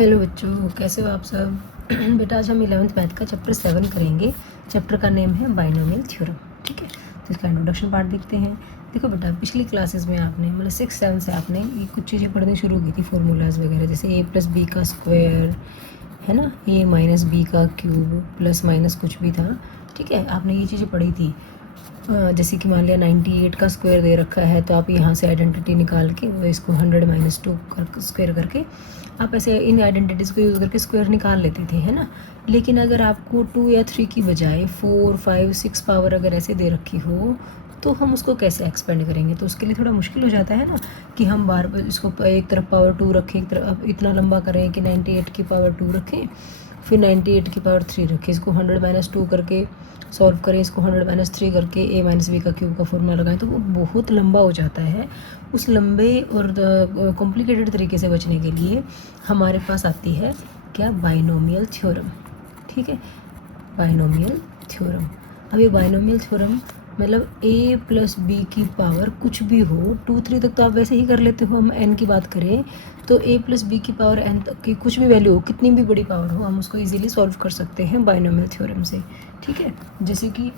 Hello बच्चों, कैसे हो आप सब। बेटा आज हम 11th मैथ का चैप्टर 7 करेंगे। चैप्टर का नेम है बाइनोमियल थ्योरम। ठीक है, तो इसका इंट्रोडक्शन पार्ट देखते हैं। देखो बेटा, पिछली क्लासेस में आपने मतलब 6-7 से आपने ये कुछ चीज़ें पढ़नी शुरू की थी, फार्मूलाज वगैरह, जैसे a प्लस बी का स्क्वायर है ना, a माइनस बी का क्यूब प्लस माइनस कुछ भी था। ठीक है, आपने ये चीज़ें पढ़ी थी। जैसे कि मान लिया 98 का स्क्वायर दे रखा है, तो आप यहाँ से आइडेंटिटी निकाल के वो इसको 100 माइनस 2 कर स्क्वायर करके आप ऐसे इन आइडेंटिटीज़ को यूज़ करके स्क्वायर निकाल लेते थे, है ना। लेकिन अगर आपको 2 या 3 की बजाय 4, 5, 6 पावर अगर ऐसे दे रखी हो, तो हम उसको कैसे एक्सपेंड करेंगे। तो उसके लिए थोड़ा मुश्किल हो जाता है ना, कि हम बार बार इसको एक तरफ पावर 2 रखें, एक तरफ इतना लंबा करें कि 98 की पावर 2 रखें, फिर 98 की पावर 3 रखें, इसको 100 माइनस 2 करके सॉल्व करें, इसको 100 माइनस 3 करके a माइनस बी का क्यूब का फॉर्मूला लगाएं, तो वो बहुत लंबा हो जाता है। उस लंबे और कॉम्प्लिकेटेड तरीके से बचने के लिए हमारे पास आती है क्या, बाइनोमियल थ्योरम। ठीक है, बाइनोमियल थ्योरम। अब ये बाइनोमियल थ्योरम मतलब a प्लस बी की पावर कुछ भी हो, 2-3 तक तो आप वैसे ही कर लेते हो। हम n की बात करें तो a प्लस बी की पावर n तक की कुछ भी वैल्यू हो, कितनी भी बड़ी पावर हो, हम उसको इजीली सॉल्व कर सकते हैं बाइनोमियल थ्योरम से। ठीक है, जैसे कि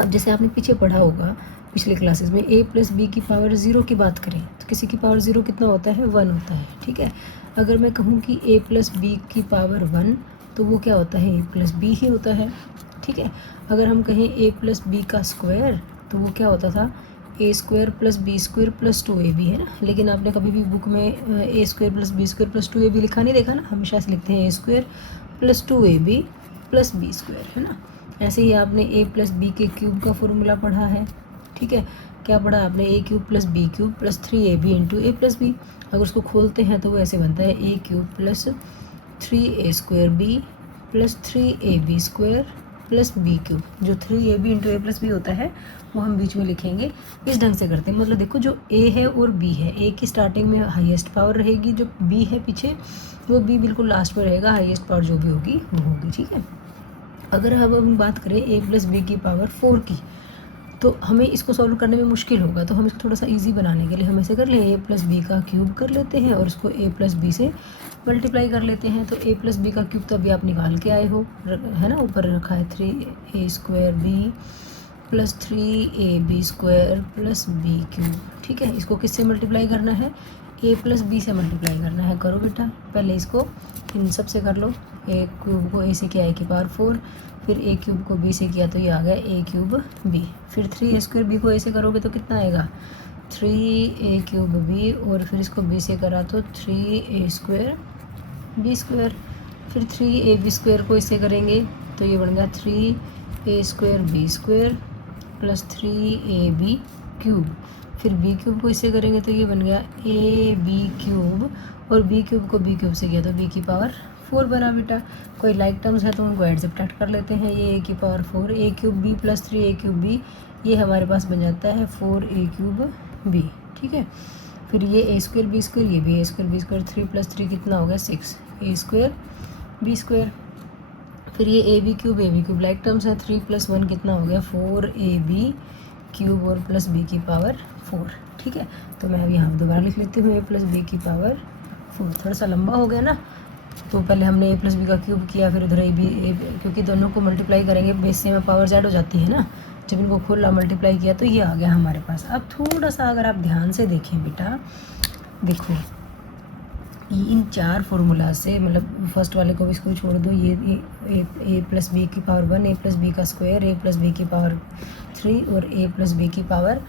अब जैसे आपने पीछे पढ़ा होगा पिछले क्लासेस में, a प्लस बी की पावर 0 की बात करें तो किसी की पावर 0 कितना होता है, 1 होता है। ठीक है, अगर मैं कहूँ कि a प्लस बी की पावर 1, तो वो क्या होता है, a प्लस बी ही होता है। ठीक है, अगर हम कहें a प्लस बी का स्क्वायर, तो वो क्या होता था, a square plus B square plus 2ab, है ना। लेकिन आपने कभी भी बुक में a square plus B square plus 2ab लिखा नहीं देखा ना, हमेशा से लिखते हैं a square plus 2ab plus B square, है ना। ऐसे ही आपने a प्लस बी के क्यूब का फॉर्मूला पढ़ा है। ठीक है, क्या पढ़ा आपने, a cube plus B cube plus 3ab into a plus B. अगर उसको खोलते हैं तो वो ऐसे बनता है a cube plus 3a square B plus 3ab square plus B cube. जो 3ab into a plus B होता है वो हम बीच में लिखेंगे, इस ढंग से करते हैं। मतलब देखो, जो a है और b है, a की स्टार्टिंग में हाईएस्ट पावर रहेगी, जो b है पीछे वो b बिल्कुल लास्ट में रहेगा, हाईएस्ट पावर जो भी होगी वो होगी। ठीक है, अगर अब हम बात करें a प्लस बी की पावर 4 की, तो हमें इसको सॉल्व करने में मुश्किल होगा। तो हम इसको थोड़ा सा इजी बनाने के लिए हम ऐसे कर लें, a प्लस बी का क्यूब कर लेते हैं और उसको a प्लस बी से मल्टीप्लाई कर लेते हैं। तो a प्लस बी का क्यूब तो अभी आप निकाल के आए हो, है ना, ऊपर रखा है 3a square B plus 3ab square plus B cube. ठीक है, इसको किससे मल्टीप्लाई करना है, a प्लस बी से मल्टीप्लाई करना है। करो बेटा, पहले इसको इन सब से कर लो। a क्यूब को a से किया a की पावर 4, फिर a क्यूब को b से किया तो ये आ गया a क्यूब b। फिर 3a स्क्वायर b को a से करोगे तो कितना आएगा, 3a क्यूब b, और फिर इसको b से करा तो 3a स्क्वायर b स्क्वायर। फिर 3ab स्क्वायर को इससे करेंगे तो ये बन गया 3a square b square plus 3ab cube. फिर b क्यूब को इससे करेंगे तो ये बन गया ab क्यूब, और b क्यूब को b क्यूब से किया तो b की पावर 4 बना बेटा। कोई लाइक टर्म्स है तो उनको ऐड सब्ट्रैक्ट कर लेते हैं। ये a की power 4, a cube b plus 3a cube b, ये हमारे पास बन जाता है 4a क्यूब b। ठीक है, फिर ये a स्क्वायर b स्क्वायर, ये भी a square b square, 3 plus 3 कितना हो गया 6 a स्क्वायर b स्क्वायर। फिर ये A B cube like terms है, 3 प्लस 1 कितना हो गया 4ab क्यूब और प्लस b की पावर 4। ठीक है, तो मैं अब यहाँ दोबारा लिख लेती हूँ a प्लस बी की पावर 4। थोड़ा सा लंबा हो गया ना, तो पहले हमने a प्लस बी का क्यूब किया, फिर उधर क्योंकि दोनों को मल्टीप्लाई करेंगे बेस में पावर ऐड हो जाती है ना, जब इनको खोला मल्टीप्लाई किया तो ये आ गया हमारे पास। अब थोड़ा सा अगर आप ध्यान से देखें बेटा, देखो इन 4 फार्मूला से, मतलब फर्स्ट वाले को भी इसको छोड़ दो, ये a प्लस बी की पावर 1, a प्लस बी का स्क्वायर, a प्लस बी की पावर 3 और a प्लस बी की पावर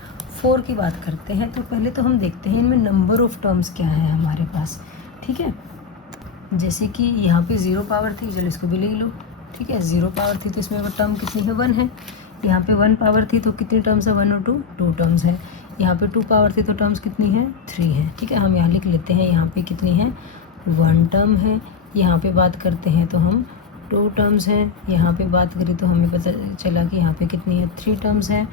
4 की बात करते हैं। तो पहले तो हम देखते हैं इनमें नंबर ऑफ टर्म्स क्या है हमारे पास। ठीक है, जैसे कि यहाँ पे 0 पावर थी, चलो इसको भी ले लो। ठीक है, 0 पावर थी तो इसमें टर्म कितनी है, 1 है। यहाँ पे 1 पावर थी तो कितनी टर्म्स है, 1 और 2 टर्म्स है। यहाँ पे 2 पावर थी तो टर्म्स कितनी है, 3 है। ठीक है, हम यहाँ लिख लेते हैं, यहाँ पे कितनी है, 1 टर्म है। यहाँ पे बात करते हैं तो हम 2 टर्म्स हैं। यहाँ पे बात करें तो हमें पता चला कि यहाँ पे कितनी है, 3 टर्म्स हैं।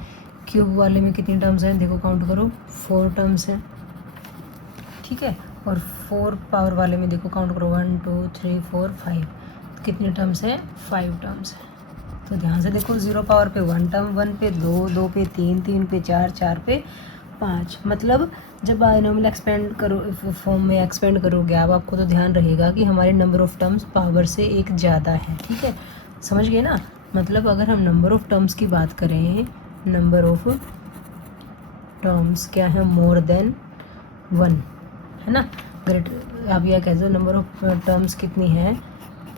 क्यूब वाले में कितनी टर्म्स हैं, देखो काउंट करो, 4 टर्म्स हैं। ठीक है, और 4 पावर वाले में देखो काउंट करो, 1 2 3 4 5, कितने टर्म्स हैं, 5 टर्म्स हैं। तो ध्यान से देखो, 0 पावर पे 1 टर्म, 1 पे 2, 2 पे 3, 3 पे 4, 4 पे 5। मतलब जब बायनोमियल एक्सपेंड करो फॉर्म में एक्सपेंड करोगे आप, आपको तो ध्यान रहेगा कि हमारे नंबर ऑफ़ टर्म्स पावर से एक ज़्यादा है। ठीक है, समझ गए ना। मतलब अगर हम नंबर ऑफ़ टर्म्स की बात करें, नंबर ऑफ़ टर्म्स क्या है, मोर देन 1 है ना। ग्रेटर आप यह कह दो नंबर ऑफ़ टर्म्स कितनी है,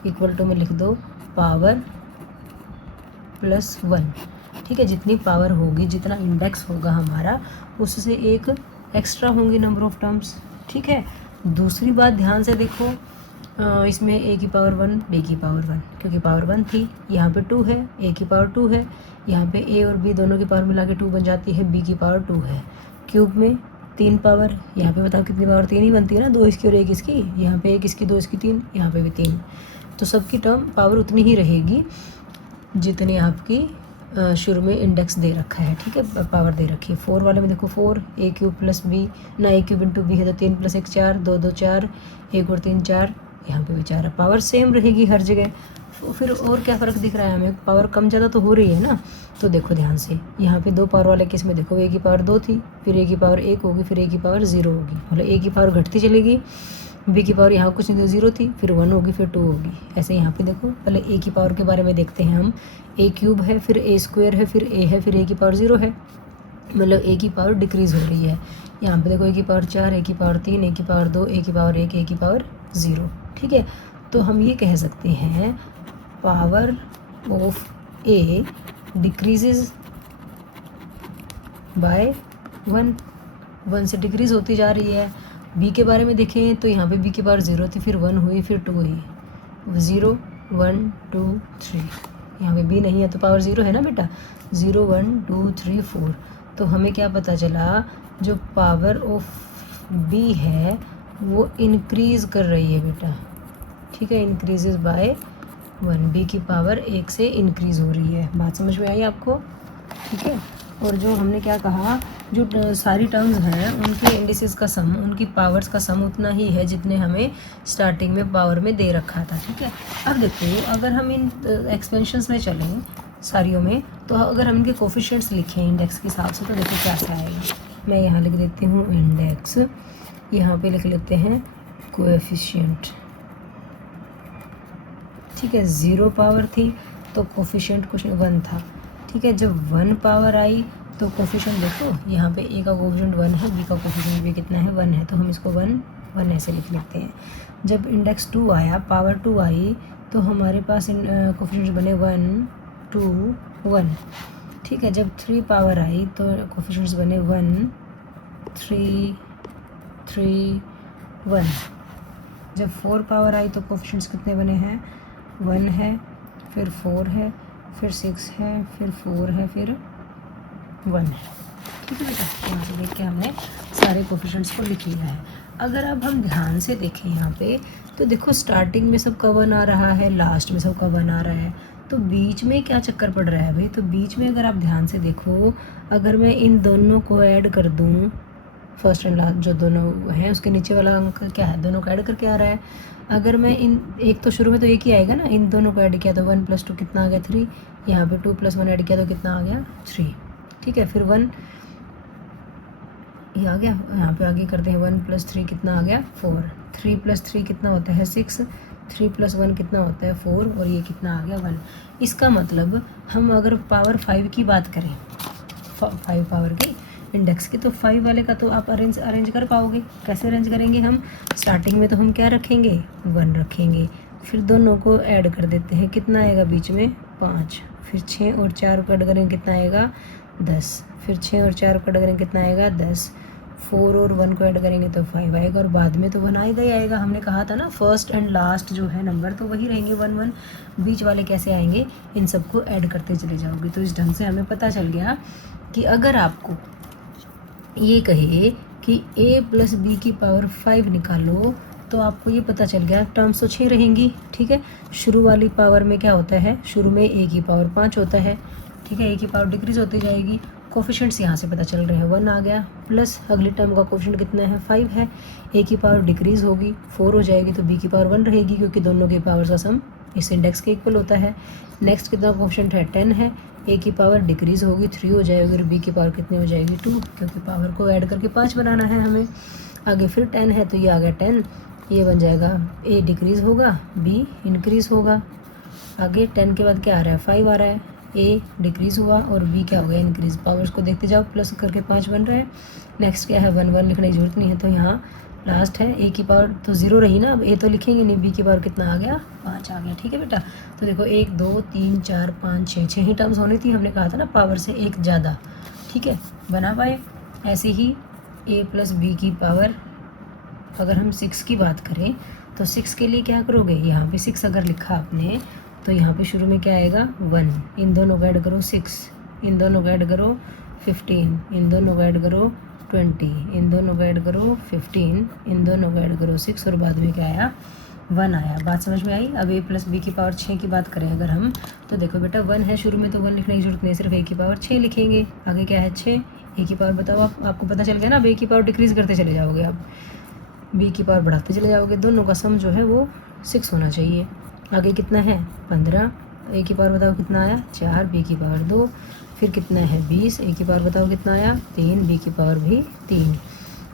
इक्वल टू में लिख दो पावर प्लस 1। ठीक है, जितनी पावर होगी, जितना इंडेक्स होगा हमारा, उससे एक एक्स्ट्रा होंगी नंबर ऑफ़ टर्म्स। ठीक है, दूसरी बात ध्यान से देखो, इसमें a की पावर 1 b की पावर 1, क्योंकि पावर 1 थी, यहाँ पे 2 है, a की पावर 2 है, यहाँ पे a और b दोनों की पावर मिला के 2 बन जाती है, b की पावर 2 है। क्यूब में 3 पावर, यहाँ पे बताओ कितनी पावर, 3 ही बनती है ना, 2 इसकी और 1 इसकी, यहाँ पे 1 इसकी 2 इसकी 3, यहाँ पे भी 3, तो सबकी टर्म पावर उतनी ही रहेगी जितनी आपकी शुरू में इंडेक्स दे रखा है। ठीक है, पावर दे रखी है। 4 वाले में देखो 4 a क्यूब प्लस b ना, a क्यूब इंटू b है तो 3 प्लस 1 4, 2 2 4, 1 और 3 4, यहाँ पे भी 4 है। पावर सेम रहेगी हर जगह। फिर और क्या फ़र्क दिख रहा है हमें, पावर कम ज़्यादा तो हो रही है ना। तो देखो ध्यान से, यहाँ पे 2 पावर वाले केस में देखो a की पावर 2 थी, फिर a की पावर 1 होगी, फिर a की पावर 0 होगी, मतलब a की पावर घटती चलेगी, b की पावर यहाँ कुछ नहीं तो 0 थी, फिर 1 होगी, फिर 2 होगी। ऐसे यहाँ पे देखो, पहले a की पावर के बारे में देखते हैं हम। a क्यूब है, फिर a स्क्वायर है, फिर a है, फिर a की पावर 0 है, मतलब a की पावर डिक्रीज़ हो रही है। यहाँ पे देखो a की पावर 4, a की पावर 3, a की पावर 2, a की पावर 1, a की पावर 0। ठीक है, तो हम ये कह सकते हैं power of a decreases bye 1 से डिक्रीज़ होती जा रही है। b के बारे में देखें तो यहाँ पे b की पावर 0 थी, फिर 1 हुई, फिर 2 हुई, 0 1 2 3, यहाँ पे b नहीं है तो पावर 0 है ना बेटा, 0 1 2 3 4। तो हमें क्या पता चला, जो पावर ऑफ b है वो इंक्रीज़ कर रही है बेटा। ठीक है, इंक्रीजेज बाय 1, b की पावर 1 से इंक्रीज़ हो रही है। बात समझ में आई आपको? ठीक है, और जो हमने क्या कहा, जो सारी टर्म्स हैं उनके इंडिसेस का सम, उनकी पावर्स का सम उतना ही है जितने हमें स्टार्टिंग में पावर में दे रखा था। ठीक है, अब देखो अगर हम इन एक्सपेंशंस में चलें सारियों में, तो अगर हम इनके कोफिशिएंट्स लिखें इंडेक्स के हिसाब से, तो देखो क्या क्या आएगा। मैं यहाँ लिख देती हूँ इंडेक्स, यहाँ पे लिख लेते हैं कोएफिशिएंट। ठीक है, 0 पावर थी तो कोफिशिएंट कुछ 1 था। ठीक है, जब 1 पावर आई तो कोफिशिएंट देखो, यहाँ पे a का कोफिशिएंट 1 है, b का कोफिशिएंट भी कितना है, 1 है, तो हम इसको 1 1 ऐसे लिख लेते हैं। जब इंडेक्स 2 आया, पावर 2 आई, तो हमारे पास कोफिशिएंट बने 1 2 1। ठीक है, जब 3 पावर आई तो कोफिशिएंट्स बने 1 3 3 1। जब 4 पावर आई तो कोफिशिएंट्स कितने बने हैं, 1 है, फिर 4 है, फिर 6 है, फिर 4 है, फिर 1 है। ठीक है बेटा, यहाँ से देख के हमने सारे कोफिशिएंट्स को लिख लिया है। अगर अब हम ध्यान से देखें यहाँ पे, तो देखो स्टार्टिंग में सबका 1 आ रहा है, लास्ट में सबका 1 आ रहा है, तो बीच में क्या चक्कर पड़ रहा है भाई। तो बीच में अगर आप ध्यान से देखो, अगर मैं इन दोनों को ऐड कर दूँ, फर्स्ट एंड लास्ट जो दोनों हैं उसके नीचे वाला अंक क्या है, दोनों को ऐड करके आ रहा है। अगर मैं इन एक तो शुरू में तो एक ही आएगा ना, इन दोनों को ऐड किया तो 1 + 2 कितना आ गया 3, यहाँ पे 2 + 1 ऐड किया तो कितना आ गया 3। ठीक है, फिर 1 ये आ गया, यहाँ पे आगे करते हैं 1 + 3 कितना आ गया 4, 3 + 3 कितना होता है 6, 3 + 1 कितना होता है 4, और ये कितना आ गया 1। इसका मतलब हम अगर पावर 5 की बात करें, 5 पावर की इंडेक्स की, तो 5 वाले का तो आप अरेंज कर पाओगे। कैसे अरेंज करेंगे हम, स्टार्टिंग में तो हम क्या रखेंगे 1 रखेंगे, फिर दोनों को ऐड कर देते हैं, कितना आएगा बीच में 5, फिर 6 और 4 को ऐड करेंगे कितना आएगा 10, फिर 6 और 4 को ऐड करेंगे कितना आएगा 10, 4 और 1 को ऐड करेंगे तो 5 आएगा, और बाद में तो 1 आएगा ही आएगा। हमने कहा था ना फर्स्ट एंड लास्ट जो है नंबर तो वही रहेंगे 1 1, बीच वाले कैसे आएंगे, इन सबको ऐड करते चले जाओगे। तो इस ढंग से हमें पता चल गया कि अगर आपको ये कहे कि a + b की पावर 5 निकालो, तो आपको ये पता चल गया टर्म्स तो 6 रहेंगी। ठीक है, शुरू वाली पावर में क्या होता है, शुरू में a की पावर 5 होता है। ठीक है, a की पावर डिक्रीज होती जाएगी, कोफिशिएंट्स यहाँ से पता चल रहे हैं 1 आ गया, प्लस अगली टर्म का कोफिशिएंट कितना है 5 है, a की पावर डिक्रीज होगी 4 हो जाएगी, तो b की पावर 1 रहेगी, क्योंकि दोनों के पावर का सम इस इंडेक्स के इक्वल होता है। नेक्स्ट कितना कोफिशिएंट है 10 है, ए की पावर डिक्रीज़ होगी 3 हो जाएगी और बी की पावर कितनी हो जाएगी 2, क्योंकि पावर को ऐड करके 5 बनाना है हमें। आगे फिर 10 है तो ये आ गया 10, ये बन जाएगा ए डिक्रीज़ होगा बी इंक्रीज़ होगा। आगे 10 के बाद क्या आ रहा है 5 आ रहा है, ए डिक्रीज़ हुआ और बी क्या हो गया इंक्रीज़। पावर्स को देखते जाओ, प्लस करके 5 बन रहा है। नेक्स्ट क्या है 1 1 लिखने की जरूरत नहीं है, तो यहाँ लास्ट है ए की पावर तो 0 रही ना, अब ए तो लिखेंगे नहीं, बी की पावर कितना आ गया 5 आ गया। ठीक है बेटा, तो देखो 1 2 3 4 5 6 ही टर्म्स होनी थी, हमने कहा था ना पावर से एक ज़्यादा। ठीक है, बना पाए। ऐसे ही ए प्लस बी की पावर अगर हम 6 की बात करें तो 6 के लिए क्या करोगे, यहाँ पे 6 अगर लिखा आपने तो यहाँ पे शुरू में क्या आएगा 1, इन दोनों को ऐड करो 6, इन दोनों को ऐड करो 15, इन दोनों को ऐड करो 20, इन दोनों को ऐड करो 15, इन दोनों को ऐड करो 6 और बाद में क्या आया 1 आया। बात समझ में आई। अब ए प्लस बी की पावर 6 की बात करें अगर हम, तो देखो बेटा 1 है शुरू में तो 1 लिखने की जरूरत नहीं, सिर्फ ए की पावर 6 लिखेंगे। आगे क्या है 6, ए की पावर बताओ आपको पता चल गया ना, अब ए की पावर डिक्रीज़ करते चले जाओगे, आप बी की पावर बढ़ाते चले जाओगे, दोनों का सम जो है वो 6 होना चाहिए। आगे कितना है 15, ए की पावर बताओ कितना आया 4, बी की पावर 2, फिर कितना है 20, ए की पावर बताओ कितना आया 3, बी की पावर भी 3,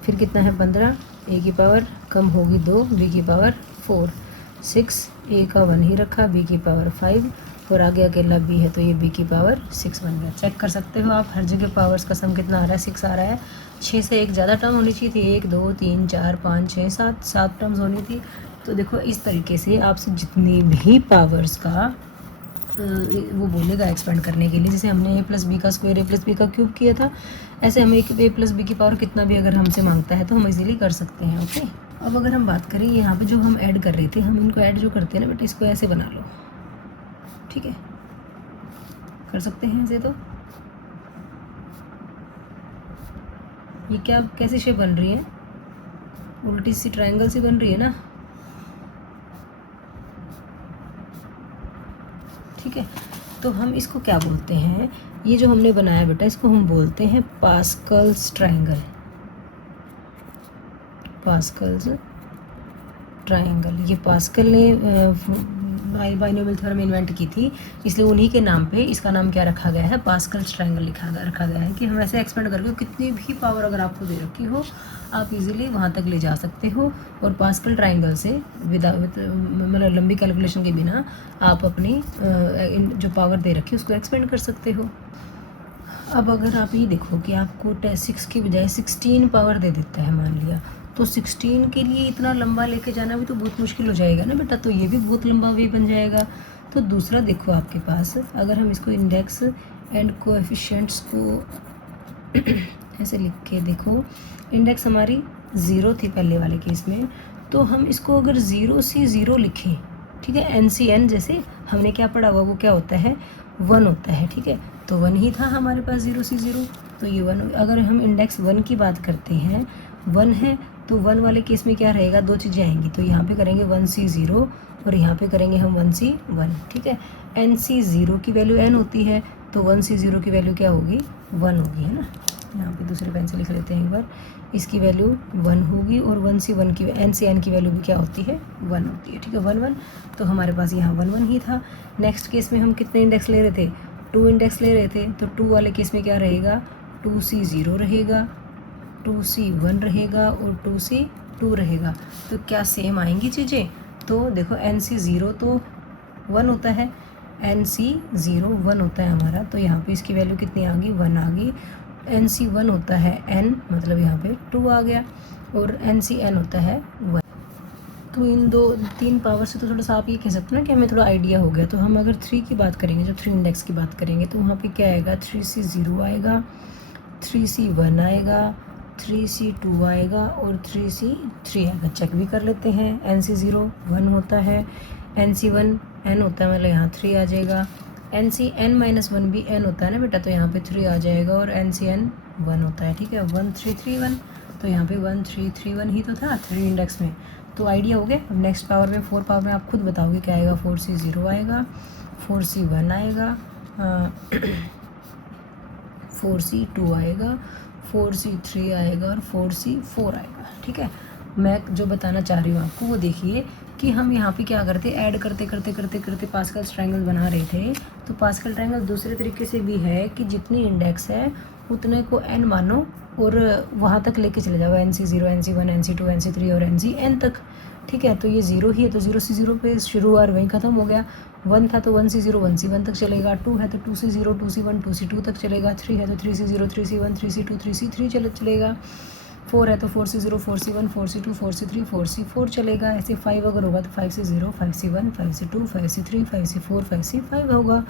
फिर कितना है 15, ए की पावर कम होगी 2, बी की पावर 4, 6, ए का 1 ही रखा, बी की पावर 5 और आगे अकेला बी है तो ये बी की पावर 6 बन गया। चेक कर सकते हो आप, हर जगह पावर्स का सम कितना आ रहा है 6 आ रहा है। 6 से एक ज़्यादा टर्म होनी चाहिए थी, 1 2 3 4 5 6 7 टर्म्स होनी थी। तो देखो इस तरीके से आपसे जितनी भी पावर्स का वो बोलेगा एक्सपेंड करने के लिए, जैसे हमने ए प्लस बी का स्क्वायर ए प्लस बी का क्यूब किया था, ऐसे हम ए प्लस बी की पावर कितना भी अगर हमसे मांगता है तो हम इजीली कर सकते हैं। ओके, अब अगर हम बात करें यहाँ पे जो हम ऐड कर रहे थे, हम इनको ऐड जो करते हैं ना बेटा, इसको ऐसे बना लो। ठीक है, कर सकते हैं ऐसे। तो ये क्या कैसी शेप बन रही है, उल्टी सी ट्रायंगल सी बन रही है ना। ठीक है, तो हम इसको क्या बोलते हैं, ये जो हमने बनाया बेटा इसको हम बोलते हैं पास्कल्स ट्रायंगल। पास्कल्स ट्रायंगल, ये पास्कल ने बाइनोमियल थ्योरम इन्वेंट की थी, इसलिए उन्हीं के नाम पे इसका नाम क्या रखा गया है पास्कल्स ट्रायंगल रखा गया है कि हम ऐसे एक्सपेंड करके कितनी भी पावर अगर आपको दे रखी हो आप इजीली वहाँ तक ले जा सकते हो और पास्कल ट्रायंगल से मतलब लंबी कैलकुलेशन के बिना आप अपनी जो पावर दे रखी है उसको एक्सपेंड कर सकते हो। अब अगर आप ये देखो कि आपको 6 की बजाय 16 पावर दे देता है मान लिया, तो 16 के लिए इतना लंबा लेके जाना भी तो बहुत मुश्किल हो जाएगा ना बेटा, तो ये भी बहुत लंबा वे बन जाएगा। तो दूसरा देखो आपके पास, अगर हम इसको इंडेक्स एंड कोएफिशिएंट्स को ऐसे लिख के देखो, इंडेक्स हमारी 0 थी पहले वाले केस में, तो हम इसको अगर 0 से 0 लिखें, ठीक है, NCN जैसे हमने क्या पढ़ा हुआ वो क्या होता है 1 होता है। ठीक है, तो 1 ही था हमारे पास 0 से 0, तो ये 1। अगर हम इंडेक्स 1 की बात करते हैं, 1 है तो 1 वाले केस में क्या रहेगा, 2 चीज़ें आएंगी, तो यहाँ पे करेंगे 1C 0 और यहाँ पे करेंगे हम 1C 1। ठीक है, NC 0 की वैल्यू n होती है तो 1C 0 की वैल्यू क्या होगी 1 होगी, है ना। यहाँ पे दूसरे पेन से लिख लेते हैं एक बार, इसकी वैल्यू 1 होगी और 1C 1 की NC n की वैल्यू भी क्या होती है 1 होती है। ठीक है, 1 1, तो हमारे पास यहाँ 1 1 ही था। नेक्स्ट केस में हम कितने इंडेक्स ले रहे थे 2 इंडेक्स ले रहे थे, तो 2 वाले केस में क्या रहेगा 2C 0 रहेगा, 2C 1 रहेगा और 2C 2 रहेगा। तो क्या सेम आएंगी चीज़ें, तो देखो NC 0 तो 1 होता है, NC 0 1 होता है हमारा, तो यहाँ पे इसकी वैल्यू कितनी आ गई 1 आ गई। NC 1 होता है n, मतलब यहाँ पे 2 आ गया, और NC n होता है 1। तो इन 3 पावर से तो थोड़ा सा आप ये कह सकते हो ना कि हमें थोड़ा आइडिया हो गया। तो हम अगर 3 की बात करेंगे, जो 3 इंडेक्स की बात करेंगे, तो वहाँ पे क्या आएगा 3C 0 आएगा, 3C 1 आएगा, 3C 2 आएगा और 3C 3 आएगा। चेक भी कर लेते हैं, NC 0 1 होता है, NC 1 n होता है, मतलब यहाँ 3 आ जाएगा, NC n - 1 भी n होता है ना बेटा, तो यहाँ पे 3 आ जाएगा, और NC n 1 होता है। ठीक है, 1 3 3 1, तो यहाँ पे 1 3 3 1 ही तो था 3 इंडेक्स में। तो आइडिया हो गया। अब नेक्स्ट पावर में 4 पावर में आप खुद बताओगे क्या आएगा, 4C 0 आएगा, 4C 1 आएगा, 4C 2 आएगा, 4C 3 आएगा और 4C 4 आएगा। ठीक है, मैं जो बताना चाह रही हूँ आपको वो देखिए कि हम यहाँ पे क्या करते, ऐड करते करते करते करते पास्कल ट्रायंगल बना रहे थे। तो पास्कल ट्रायंगल दूसरे तरीके से भी है कि जितनी इंडेक्स है उतने को n मानो और वहाँ तक लेके चले जाओ, NC0, NC1, NC2, NC3 और NCn तक। ठीक है, तो ये 0 ही है तो 0 से 0 पे शुरू और वहीं ख़त्म हो गया। 1 था तो 1 से 0 1 से 1 तक चलेगा। 2 है तो 2 से 0 2 से 1 2 से 2 तक चलेगा। 3 है तो 3 से 0 3 से 1 3 से 2 3 से 3 चलेगा। 4 है तो 4 से 0 4 से 1 4 से 2 4 से 3 4 से 4 चलेगा। ऐसे 5 अगर होगा तो 5 से 0 5 से 1 5 से 2 5 से 3 5 से 4 5 से 5 होगा।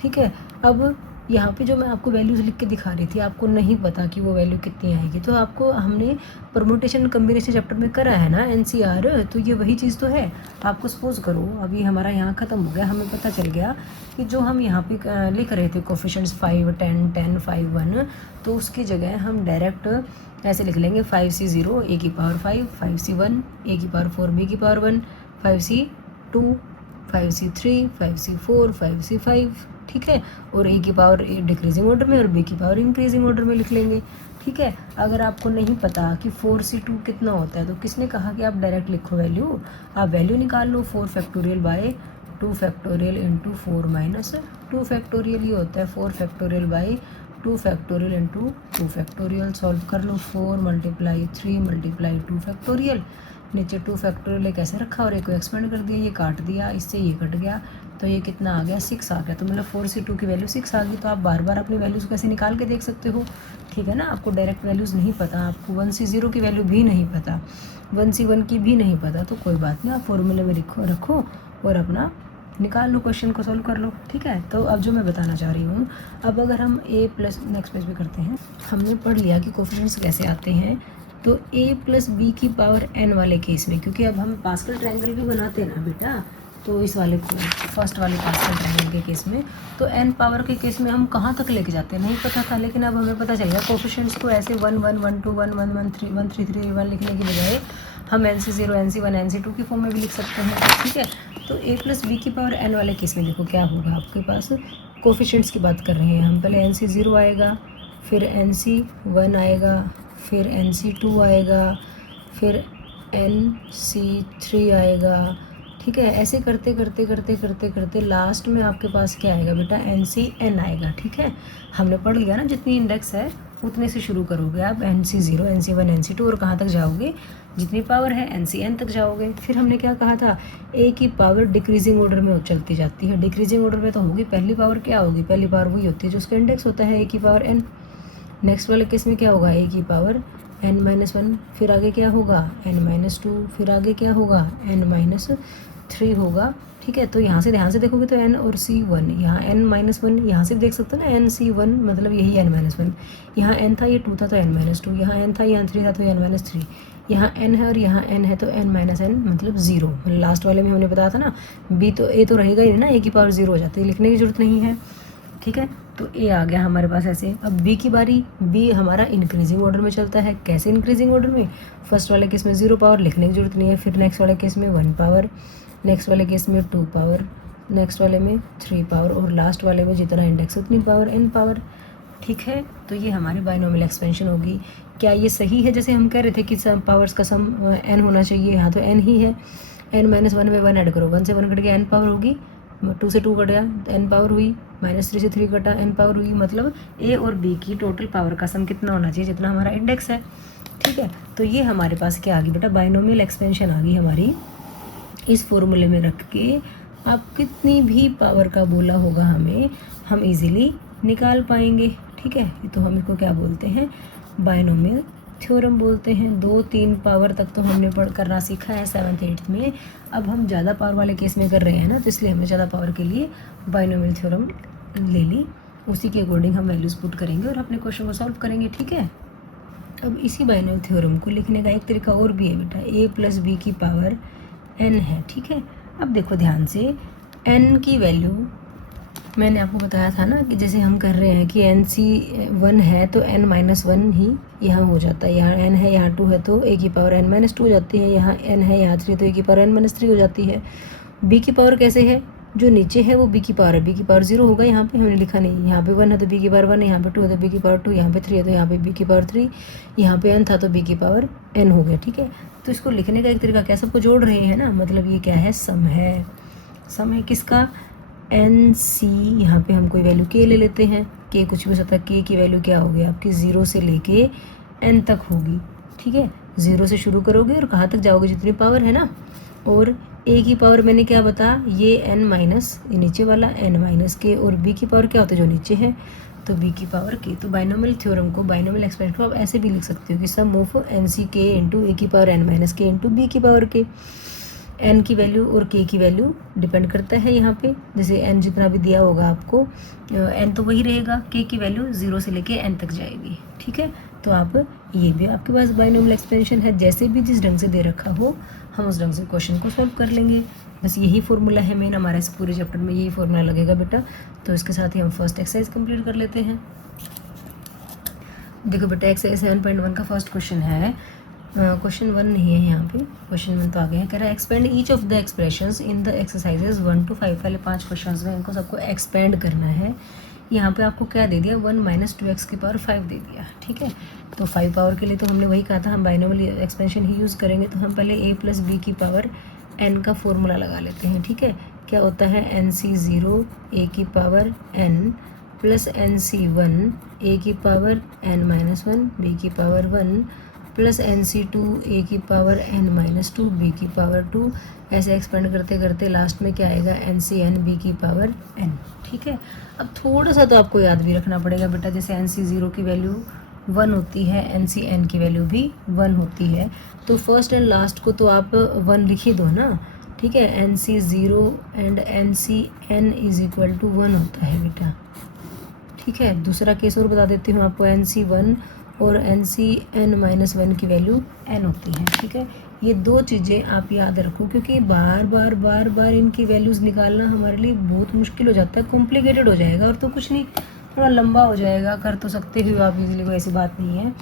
ठीक है, अब यहाँ पे जो मैं आपको वैल्यूज़ लिख के दिखा रही थी, आपको नहीं पता कि वो वैल्यू कितनी आएगी, तो आपको हमने परमुटेशन कम्बिनेशन चैप्टर में करा है ना NCR, तो ये वही चीज़ तो है। आपको सपोज करो अभी हमारा यहाँ ख़त्म हो गया, हमें पता चल गया कि जो हम यहाँ पे लिख रहे थे कोफिशिएंट्स 5 10 10 5 1, तो उसकी जगह हम डायरेक्ट ऐसे लिख लेंगे 5 से 0 a की पावर 5 5 से 1 a की पावर 4 b की पावर 1 5 से 2 5 से 3 5 से 4 5 से 5। ठीक है, और a की पावर डिक्रीजिंग ऑर्डर में और b की पावर इंक्रीजिंग ऑर्डर में लिख लेंगे। ठीक है, अगर आपको नहीं पता कि 4 से 2 कितना होता है तो किसने कहा कि आप डायरेक्ट लिखो वैल्यू, आप वैल्यू निकाल लो 4 factorial by 2 factorial into 4 minus 2 factorial, ये होता है 4 factorial by 2 factorial into 2 factorial. Solve कर लो 4 मल्टीप्लाई 3 मल्टीप्लाई 2 फैक्टोरियल, नीचे 2 फैक्टोरियल एक ऐसे रखा और एक को एक्सपेंड कर दिया, ये काट दिया, इससे ये कट गया, तो ये कितना आ गया 6 आ गया। तो मतलब 4 से 2 की वैल्यू 6 आ गई। तो आप बार बार अपनी वैल्यूज़ कैसे निकाल के देख सकते हो। ठीक है ना, आपको डायरेक्ट वैल्यूज़ नहीं पता, आपको 1 से 0 की वैल्यू भी नहीं पता, 1 से 1 की भी नहीं पता, तो कोई बात नहीं, आप फॉर्मूले में रखो और अपना निकाल लो, क्वेश्चन को सॉल्व कर लो। ठीक है, तो अब जो मैं बताना चाह रही हूँ, अब अगर हम a प्लस नेक्स्ट पेज पे करते हैं, हमने पढ़ लिया कि कोफिशिएंट्स कैसे आते हैं। तो a प्लस बी की पावर n वाले केस में, क्योंकि अब हम पास्कल ट्रायंगल भी बनाते हैं ना बेटा, तो इस वाले फर्स्ट वाले पास्कल ट्रायंगल के केस में, तो n पावर के केस में हम कहाँ तक लेके जाते हैं नहीं पता था, लेकिन अब हमें पता चल गया कोफिशिएंट्स को ऐसे 1 1 1 2 1 1 1 3 1 3 3 1 लिखने की बजाय हम NC0 NC1 NC2 की फॉर्म में भी लिख सकते हैं। ठीक है, तो a प्लस बी की पावर n वाले केस में देखो क्या होगा, आपके पास कोफिशिएंट्स की बात कर रहे हैं हम, पहले NC0 आएगा, फिर NC1 आएगा, फिर NC2 आएगा, फिर NC3 आएगा। ठीक है, ऐसे करते करते करते करते करते लास्ट में आपके पास क्या आएगा बेटा, NCn आएगा। ठीक है, हमने पढ़ लिया ना, जितनी इंडेक्स है उतने से शुरू करोगे आप, NC0 NC1 NC2 और कहाँ तक जाओगे, जितनी पावर है NCn तक जाओगे। फिर हमने क्या कहा था, a की पावर डिक्रीजिंग ऑर्डर में चलती जाती है, डिक्रीजिंग ऑर्डर में तो होगी, पहली पावर क्या होगी, पहली पावर वही होती है जो उसका इंडेक्स होता है a की पावर n। नेक्स्ट वाले केस में क्या होगा, a की पावर n-1, फिर आगे क्या होगा n-2, फिर आगे क्या होगा n-3 होगा। ठीक है, तो यहाँ से ध्यान से देखोगे तो n और c1, यहाँ n-1, यहाँ से देख सकते हो ना nc1 मतलब यही n-1, यहाँ n था ये 2 था तो n-2, यहाँ n था यहाँ 3 था तो n-3, यहाँ n है और यहाँ n है तो n-n मतलब 0। लास्ट वाले में हमने बताया था ना, b तो a तो रहेगा ही ना, a की पावर 0 हो जाती है, लिखने की जरूरत नहीं है। ठीक है, तो a आ गया हमारे पास ऐसे। अब b की बारी, b हमारा इंक्रीजिंग ऑर्डर में चलता है। कैसे इंक्रीजिंग ऑर्डर में, फर्स्ट वाले केस में 0 पावर, लिखने की जरूरत नहीं है, फिर नेक्स्ट वाले केस में 1 पावर, नेक्स्ट वाले केस में 2 पावर, नेक्स्ट वाले में 3 पावर और लास्ट वाले में जितना इंडेक्स उतनी पावर n पावर। ठीक है, तो ये हमारी बाइनोमियल एक्सपेंशन होगी। क्या ये सही है, जैसे हम कह रहे थे कि सम पावर्स का सम n होना चाहिए, यहाँ तो n ही है, n-1 में 1 ऐड करो, 1 से 1 कट गया n पावर होगी, 2 से 2 कट गया n पावर हुई, -3 से 3 कटा n पावर हुई, मतलब a और b की टोटल पावर का सम कितना होना चाहिए, जितना हमारा इंडेक्स है। ठीक है, तो ये हमारे पास क्या आ गई बेटा, बाइनोमियल एक्सपेंशन आ गई हमारी। इस फॉर्मूले में रख के आप कितनी भी पावर का बोला होगा हमें, हम इजीली निकाल पाएंगे। ठीक है, तो हम इसको क्या बोलते हैं, बाइनोमियल थ्योरम बोलते हैं। 2-3 पावर तक तो हमने पढ़ करना सीखा है 7th 8th में। अब हम ज़्यादा पावर वाले केस में कर रहे हैं ना, तो इसलिए हमने ज़्यादा पावर के लिए बाइनोमियल थ्योरम ले ली, उसी के अकॉर्डिंग हम वैल्यूज़ पुट करेंगे और अपने क्वेश्चन को सॉल्व करेंगे। ठीक है, अब इसी बाइनोमियल थ्योरम को लिखने का एक तरीका और भी है बेटा, a प्लस बी की पावर n है। ठीक है, अब देखो ध्यान से, n की वैल्यू मैंने आपको बताया था ना कि जैसे हम कर रहे हैं कि NC1 है तो n-1 ही यहाँ हो जाता है, यहाँ n है यहाँ 2 है तो a की पावर n-2 हो जाती है, यहाँ n है यहाँ 3 तो a की पावर n-3 हो जाती है। b की पावर कैसे है, जो नीचे है वो b की पावर है, b की पावर 0 होगा, यहाँ पे हमने लिखा नहीं, यहाँ पे 1 है तो b की पावर 1 है, यहाँ पे 2 है तो b की पावर 2, यहाँ पे 3 है तो यहाँ पे b की पावर 3, यहाँ पे n था तो b की पावर n हो गया। ठीक है, तो इसको लिखने का एक तरीका क्या, सबको जोड़ रहे हैं ना, मतलब ये क्या है, सम है। सम है किसका, एन सी, यहाँ पे हम कोई वैल्यू के ले लेते हैं, के कुछ भी हो सकता है, के की वैल्यू क्या होगी आपकी 0 से लेके एन तक होगी, ठीक है। 0 से शुरू करोगे और कहाँ तक जाओगे, जितनी पावर है ना। और ए की पावर मैंने क्या बता, ये एन माइनस ये नीचे वाला एन माइनस के, और बी की पावर क्या होता है जो नीचे है, तो बी की पावर के। तो बाइनोमियल थ्योरम को, बाइनोमियल एक्सप्रेशन को आप ऐसे भी लिख सकते हो कि सम ऑफ एन सी के इंटू ए की पावर एन माइनस के इंटू बी की पावर के। एन की वैल्यू और के की वैल्यू डिपेंड करता है यहाँ पे, जैसे एन जितना भी दिया होगा आपको, एन तो वही रहेगा, के की वैल्यू 0 से लेके एन तक जाएगी, ठीक है। तो आप ये भी आपके पास बाइनोमियल एक्सपेंशन है, जैसे भी जिस ढंग से दे रखा हो हम उस ढंग से क्वेश्चन को सॉल्व कर लेंगे। बस यही फॉर्मूला है मेन, हमारा इस पूरे चैप्टर में यही फॉर्मूला लगेगा बेटा। तो इसके साथ ही हम फर्स्ट एक्सरसाइज कंप्लीट कर लेते हैं। देखो बेटा एक्सरसाइज 7.1 का फर्स्ट क्वेश्चन है, क्वेश्चन 1 नहीं है यहाँ पे, क्वेश्चन 1 तो आगे है। कह रहा है expand each of the expressions in the exercises 1 to 5। पहले 5 क्वेश्चंस में इनको सबको एक्सपेंड करना है। यहाँ पे आपको क्या दे दिया, 1 - 2x की पावर 5 दे दिया, ठीक है। तो 5 पावर के लिए तो हमने वही कहा था, हम बाइनोमियल एक्सपेंशन ही यूज़ करेंगे। तो हम पहले a + b की पावर n का फॉर्मूला लगा लेते हैं, ठीक है। क्या होता है, NC0 a की power n plus NC1 a की पावर n-1 b की पावर 1 प्लस NC2 a की पावर n-2 b की पावर 2। ऐसे एक्सपेंड करते करते लास्ट में क्या आएगा, NCn b की पावर n, ठीक है। अब थोड़ा सा तो आपको याद भी रखना पड़ेगा बेटा, जैसे NC0 की वैल्यू 1 होती है, NCn की वैल्यू भी 1 होती है, तो फर्स्ट एंड लास्ट को तो आप 1 लिख ही दो ना, ठीक है। NC0 एंड NCn = 1 होता है बेटा, ठीक है। दूसरा केस और बता देती हूँ आपको, NC1 और NCn-1 की वैल्यू n होती है, ठीक है। ये दो चीज़ें आप याद रखो, क्योंकि बार बार इनकी वैल्यूज़ निकालना हमारे लिए बहुत मुश्किल हो जाता है, कॉम्प्लिकेटेड हो जाएगा, और तो कुछ नहीं, थोड़ा लंबा हो जाएगा, कर तो सकते हो आप इजीली, कोई ऐसी बात नहीं है,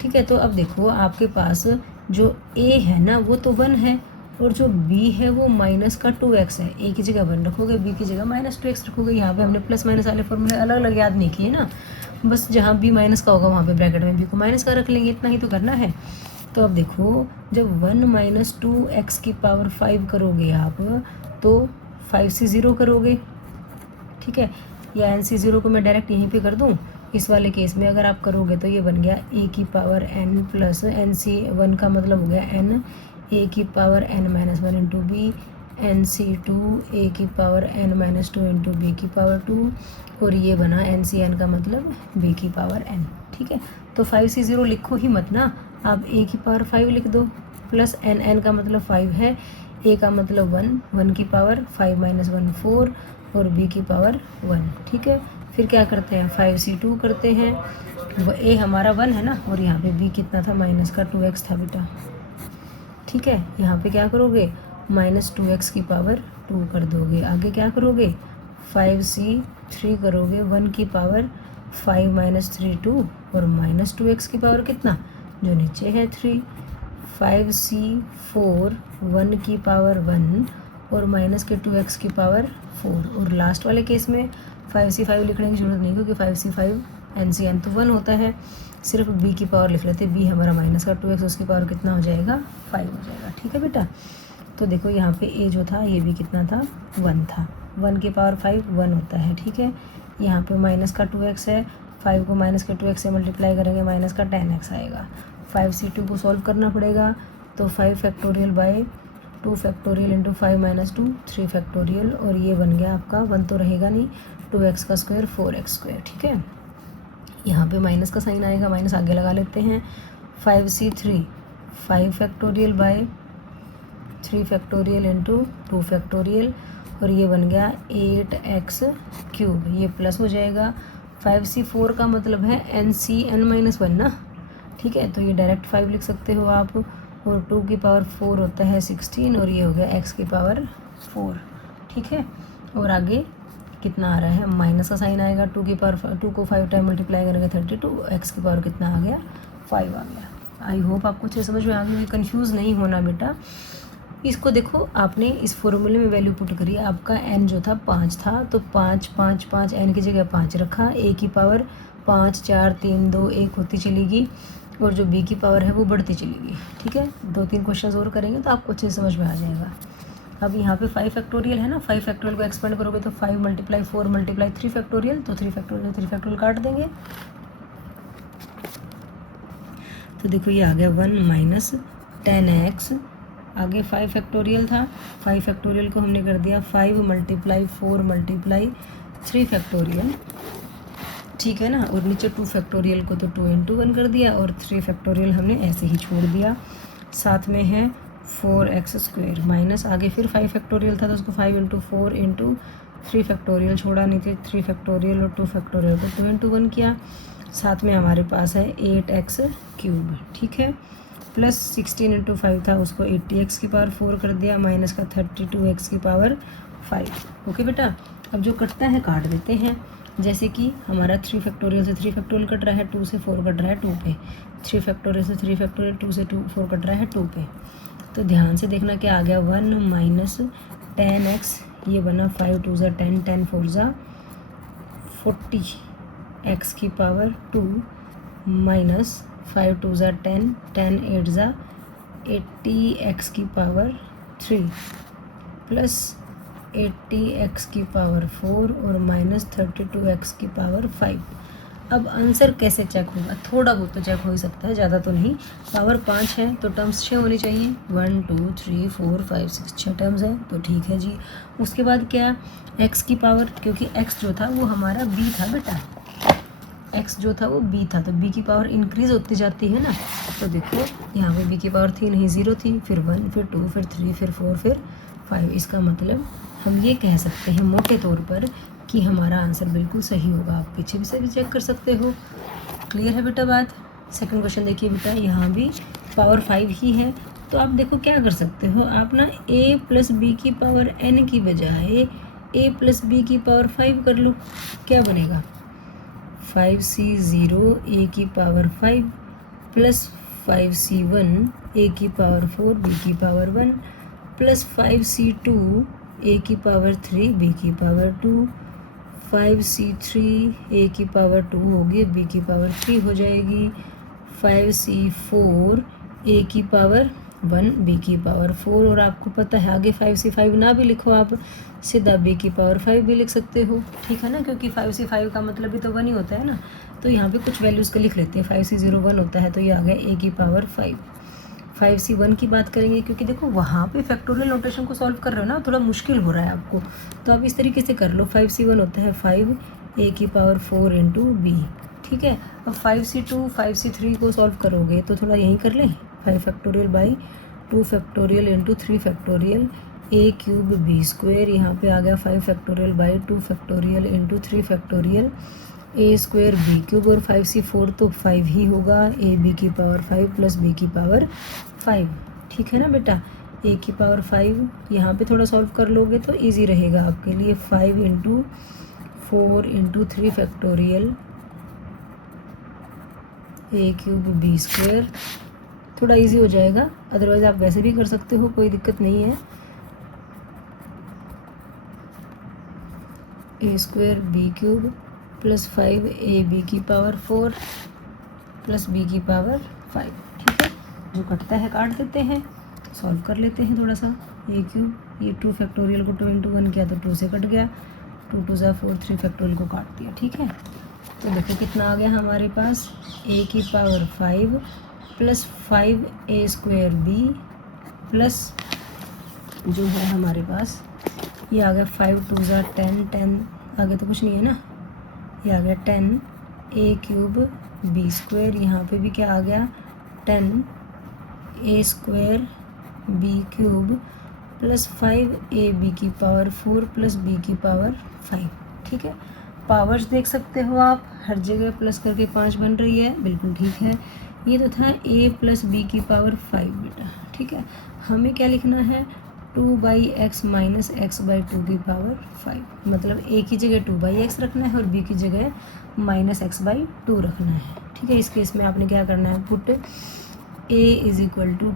ठीक है। तो अब देखो आपके पास जो a है ना वो तो 1 है, और जो b है वो -2x है। a की जगह 1 रखोगे, b की जगह -2x रखोगे। यहाँ पे हमने प्लस माइनस वाले फॉर्मूले अलग अलग याद नहीं किए ना, बस जहाँ b माइनस का होगा वहाँ पे ब्रैकेट में b को माइनस का रख लेंगे, इतना ही तो करना है। तो अब देखो जब 1 - 2x की पावर 5 करोगे आप, तो 5 से 0 करोगे, ठीक है। या NC0 को मैं डायरेक्ट यहीं पे कर दूँ, इस वाले केस में अगर आप करोगे तो ये बन गया a की पावर n प्लस NC1 का मतलब हो गया n, a की power n-1 into B, NC2 a की पावर n-2 इंटू बी की पावर 2, और ये बना NCn का मतलब b की पावर n, ठीक है। तो 5 से 0 लिखो ही मत ना, आप a की पावर 5 लिख दो, प्लस n का मतलब 5 है, a का मतलब 1 की पावर 5 - 1 4, और b की पावर 1, ठीक है। फिर क्या करते हैं, 5 से 2 करते हैं, a हमारा 1 है ना, और यहाँ पे b कितना था, -2x था बेटा, ठीक है। यहाँ पे क्या करोगे, -2x की पावर 2 कर दोगे। आगे क्या करोगे, 5 से 3 करोगे, 1 की पावर 5 - 3 2, और -2x की पावर कितना, जो नीचे है 3, 5 से 4 1 की पावर 1, और माइनस के 2x की पावर 4। और लास्ट वाले केस में 5 से 5 लिखने की जरूरत नहीं, क्योंकि 5 से 5 NCn तो 1 होता है, सिर्फ b की पावर लिख लेते, b हमारा -2x, उसकी पावर कितना हो जाएगा, 5 हो जाएगा, ठीक है बेटा। तो देखो यहाँ पे a जो था ये भी कितना था, 1 था, 1 की पावर 5 1 होता है, ठीक है। यहाँ पे -2x है, 5 को -2x से मल्टीप्लाई करेंगे, -10x आएगा। 5 से 2 को सॉल्व करना पड़ेगा, तो 5 factorial by 2 factorial into 5 - 2 3 factorial, और ये बन गया आपका 1 तो रहेगा नहीं, 2x का स्क्वायर 4x स्क्वायर, ठीक है। यहाँ पे माइनस का साइन आएगा, माइनस आगे लगा लेते हैं। 5 से 3 5 factorial by 3 factorial into 2 factorial, और ये बन गया 8x क्यूब, ये प्लस हो जाएगा। 5 से 4 का मतलब है NCn-1 ना, ठीक है। तो ये डायरेक्ट 5 लिख सकते हो आप, और 2 की पावर 4 होता है 16, और ये हो गया x की पावर 4, ठीक है। और आगे कितना आ रहा है, माइनस का साइन आएगा, 2 की पावर 2 को 5 टाइम मल्टीप्लाई करेंगे 32, x की पावर कितना आ गया, 5 आ गया। आई होप आपको अच्छे समझ में आ गई, कंफ्यूज नहीं होना बेटा। इसको देखो आपने इस फॉर्मूले में वैल्यू पुट करी, आपका n जो था 5 था, तो 5 5 5 n की जगह 5 रखा, a की पावर 5 4 3 2 1 होती चलेगी, और जो b की पावर है वो बढ़ती चली गई। ठीक है, 2-3 क्वेश्चन और करेंगे तो आपको अच्छे से समझ में आ जाएगा। अब यहाँ पे 5 फैक्टोरियल है ना, 5 फैक्टोरियल को एक्सपेंड करोगे तो 5 × 4 × 3 फैक्टोरियल, तो 3 फैक्टोरियल काट देंगे। तो देखो ये आ गया 1 - 10x। आगे 5 फैक्टोरियल था, 5 फैक्टोरियल को हमने कर दिया 5 × 4 × 3 फैक्टोरियल। ठीक है ना, और नीचे 2 फैक्टोरियल को तो 2 × 1 कर दिया, और 3 फैक्टोरियल हमने ऐसे ही छोड़ दिया। साथ में है 4x² माइनस आगे फिर 5 फैक्टोरियल था तो उसको 5 × 4 × 3 फैक्टोरियल छोड़ा, नीचे 3 फैक्टोरियल और 2 फैक्टोरियल को 2 × 1 किया। साथ में हमारे पास है 8x³। ठीक है, प्लस 16 × 5 था उसको 80x⁴ कर दिया, माइनस का 32x⁵। ओके बेटा, अब जो कटता है काट देते हैं। जैसे कि हमारा 3 फैक्टोरियल से 3 फैक्टोरियल कट रहा है, 2 से 4 कट रहा है 2 पे, 3 फैक्टोरियल से 3 फैक्टोरियल 2 से 4 कट रहा है 2 पे। तो ध्यान से देखना क्या आ गया, 1 - 10x, ये बना 5 × 2 = 10, 10 × 4 = 40 x⁵ minus 5 × 2 = 10, 10 × 8 = 80 x⁵ plus 80 x⁴ और माइनस 32 x⁵। अब आंसर कैसे चेक होगा, थोड़ा बहुत तो चेक हो ही सकता है, ज़्यादा तो नहीं। पावर 5 है तो टर्म्स 6 होनी चाहिए, 1 2 3 4 5 6 6 टर्म्स हैं तो ठीक है जी। उसके बाद क्या, x की पावर, क्योंकि x जो था वो हमारा b था बेटा, x जो था वो b था, तो b की पावर इंक्रीज होती जाती है ना। तो देखो यहाँ पे b की पावर थी नहीं, 0 थी, फिर 1, फिर 2, फिर 3, फिर 4, फिर 5। इसका मतलब हम ये कह सकते हैं मोटे तौर पर कि हमारा आंसर बिल्कुल सही होगा। आप पीछे से भी चेक कर सकते हो। क्लियर है बेटा बात। सेकंड क्वेश्चन देखिए बेटा, यहाँ भी पावर 5 ही है, तो आप देखो क्या कर सकते हो, आप ना a + b की पावर n की बजाय a + b की पावर 5 कर लो। क्या बनेगा, 5c0 a की पावर 5 प्लस 5c1 a की पावर 4 b की पावर 1 प्लस 5c2 a की पावर 3 b की पावर 2, 5c3 a की पावर 2 होगी, b की पावर 3 हो जाएगी, 5c4 a की पावर 1 b की पावर 4। और आपको पता है आगे 5c5 ना भी लिखो, आप सीधा b की पावर 5 भी लिख सकते हो। ठीक है ना, क्योंकि 5c5 का मतलब भी तो 1 ही होता है ना। तो यहाँ पे कुछ वैल्यूज़ का लिख लेते हैं, 5c0 1 होता है तो ये आ गया a की पावर 5। 5c1 की बात करेंगे, क्योंकि देखो वहाँ पे फैक्टोरियल नोटेशन को सॉल्व कर रहे हो ना, थोड़ा मुश्किल हो रहा है आपको, तो आप इस तरीके से कर लो। 5c1 होता है 5 a की पावर 4 × b। ठीक है, अब 5c2 5c3 को सॉल्व करोगे तो थोड़ा यहीं कर लें, 5 factorial by 2 factorial × 3 factorial a³ b²। यहाँ पे आ गया 5 factorial by 2 factorial × 3 factorial a² b³ और 5c4 तो 5 ही होगा, a b की पावर 5 प्लस b की पावर 5। ठीक है ना बेटा, a की पावर 5 यहाँ पे थोड़ा सॉल्व कर लोगे तो इजी रहेगा आपके लिए। 5 × 4 × 3 फैक्टोरियल a³ b² थोड़ा इजी हो जाएगा, अदरवाइज आप वैसे भी कर सकते हो, कोई दिक्कत नहीं है। a² b³ प्लस 5 ab की पावर 4 प्लस b की पावर 5। ठीक है, जो कटता है काट देते हैं, सॉल्व कर लेते हैं थोड़ा सा। a³, ये 2 फैक्टोरियल को 2 × 1 किया तो 2 से कट गया, 2 × 2 = 4, 3 फैक्टोरियल को काट दिया। ठीक है, तो देखो कितना आ गया हमारे पास, a की power 5 plus 5a² b plus जो है हमारे पास ये आ गया 5 × 2 = 10, 10 आगे तो कुछ नहीं है ना, ये आ गया 10 a³ b²। यहाँ पे भी क्या आ गया, 10 a² b³ प्लस 5 ab की पावर 4 प्लस b की पावर 5। ठीक है, पावर्स देख सकते हो आप, हर जगह प्लस करके 5 बन रही है, बिल्कुल ठीक है। ये तो था a + b की पावर 5 बेटा। ठीक है, हमें क्या लिखना है, 2/x - x/2 की पावर 5, मतलब a की जगह 2/x रखना है और b की जगह -x/2 रखना है। ठीक है, इस केस में आपने क्या करना है, पुट a =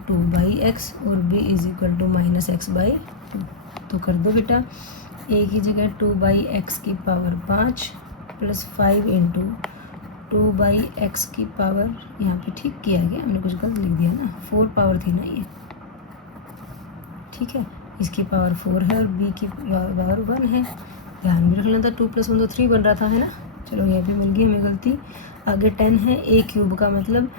2/x और b = -x/2। तो कर दो बेटा, a की जगह 2/x की पावर 5 प्लस 5 × 2/x की पावर, यहाँ पे ठीक किया गया, हमने कुछ गलत लिख दिया ना, 4 पावर थी ना ये, ठीक है। इसकी पावर 4 है और b की पावर 1 है, ध्यान में रख लेना था। 2 + 1 तो 3 बन रहा था, है ना। चलो ये भी मिल गई हमें गलती। आगे 10 है, a क्यूब का मतलब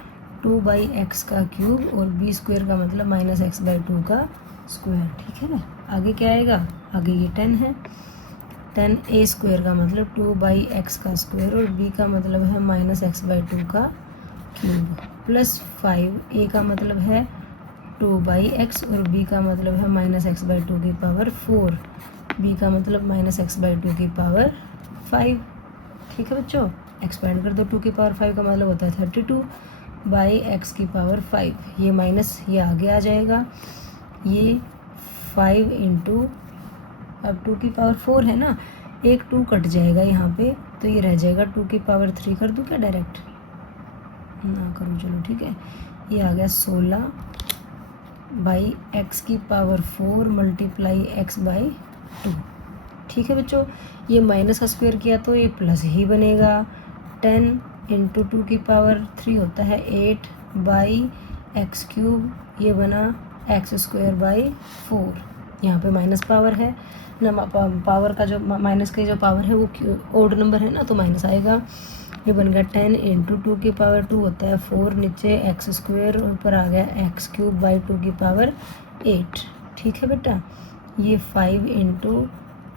2/x का क्यूब और b स्क्वायर का मतलब -x/2 का स्क्वायर, ठीक है। आगे क्या आएगा, आगे ये 10 है, 10 a स्क्वायर का मतलब 2/x का स्क्वायर और b का मतलब है -x/2 का क्यूब प्लस 5, a का मतलब है 2/x और b का मतलब है -x/2 की पावर 4, b का मतलब -x/2 की पावर 5, ठीक है बच्चों। एक्सपेंड कर दो, 2 की पावर 5 का मतलब होता है 32/x की पावर 5, ये माइनस ये आगे आ जाएगा, ये 5 इंटू, अब 2 की पावर 4 है ना, एक 2 कट जाएगा यहाँ पे, तो ये रह जाएगा 2 की पावर 3, कर दूँ क्या डायरेक्ट, ना करूँ, चलो ठीक है। ये आ गया 16/x की पावर 4 मल्टीप्लाई x/2, ठीक है बच्चों। ये माइनस का स्क्वायर किया तो ये प्लस ही बनेगा, 10 इंटू 2 की पावर 3 होता है 8/x³, ये बना x²/4, यहाँ पे माइनस पावर है ना, पावर का जो माइनस की जो पावर है वो ओड नंबर है ना, तो माइनस आएगा। ये बन गया 10 इंटू 2 की पावर 2 होता है 4, नीचे x² ऊपर आ गया x³/2 की पावर 8, ठीक है बेटा। ये 5 इंटू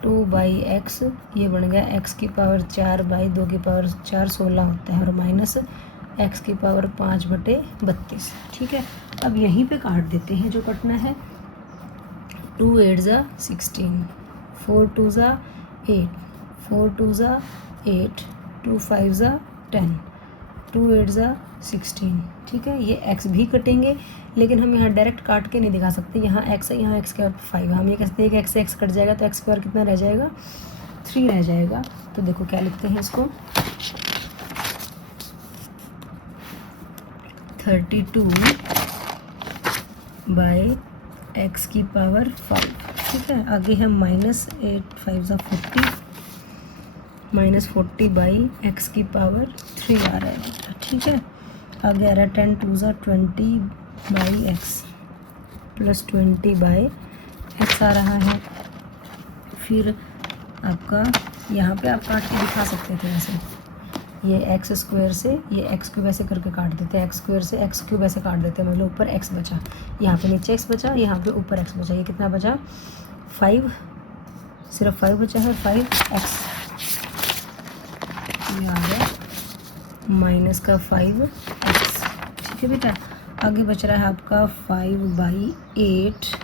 2/x, ये बन गया x की पावर 4/2 की पावर 4, 16 होता है और माइनस x की पावर 5/32, ठीक है। अब यहीं पे काट देते हैं जो कटना है, 2 8 ज़ा 16, 4 2 ज़ा 8, 4 2 ज़ा 8, 2 5 ज़ा 10, 2 8 ज़ा 16, ठीक है। ये x भी कटेंगे, लेकिन हम यहाँ डायरेक्ट काट के नहीं दिखा सकते, यहाँ x है, यहाँ x के बाद 5, हम ये कहते हैं कि x से x कट जाएगा तो x² कितना रह जाएगा, 3 रह जाएगा। तो देखो क्या लिखते हैं इसको, 32/x की पावर 5, ठीक है। आगे है -8 5 ज़ा 40, -40/x की पावर 3 आ रहा है बेटा, ठीक है। आगे आ रहा है 10 2 ज़ा 20/x प्लस 20/x आ रहा है। फिर आपका यहाँ पे आप काट के दिखा सकते थे ऐसे, ये x² से ये x³ ऐसे करके काट देते हैं, x² से x³ ऐसे काट देते हैं, मतलब ऊपर x बचा, यहाँ पे नीचे x बचा, यहाँ पे ऊपर x बचा, ये कितना बचा 5, सिर्फ 5 बचा है, 5x, ये आ गया -5x, ठीक है बेटा। आगे बच रहा है आपका 5/8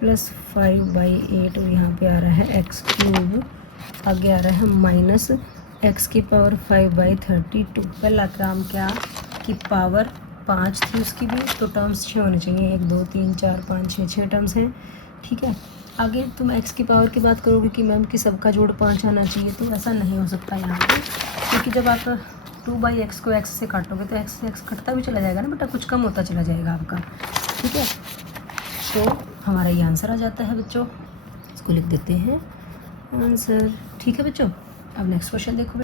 प्लस 5/8 और यहाँ पे आ रहा है x³, आगे आ रहा है माइनस x की पावर 5/32। पहला काम क्या कि पावर 5 थी उसकी भी, तो टर्म्स 6 होने चाहिए, 1 2 3 4 5 6 टर्म्स हैं, ठीक है। आगे तुम x की पावर की बात करोगे कि मैम कि सबका जोड़ 5 आना चाहिए, तो ऐसा नहीं हो सकता यहाँ पे, क्योंकि जब आप 2/x को x से काटोगे तो x से x कटता भी चला जाएगा ना बेटा, कुछ कम होता चला जाएगा आपका, ठीक है। तो हमारा ये आंसर आ जाता है बच्चों, इसको लिख देते हैं आंसर, ठीक है बच्चों। अब नेक्स्ट क्वेश्चन देखो,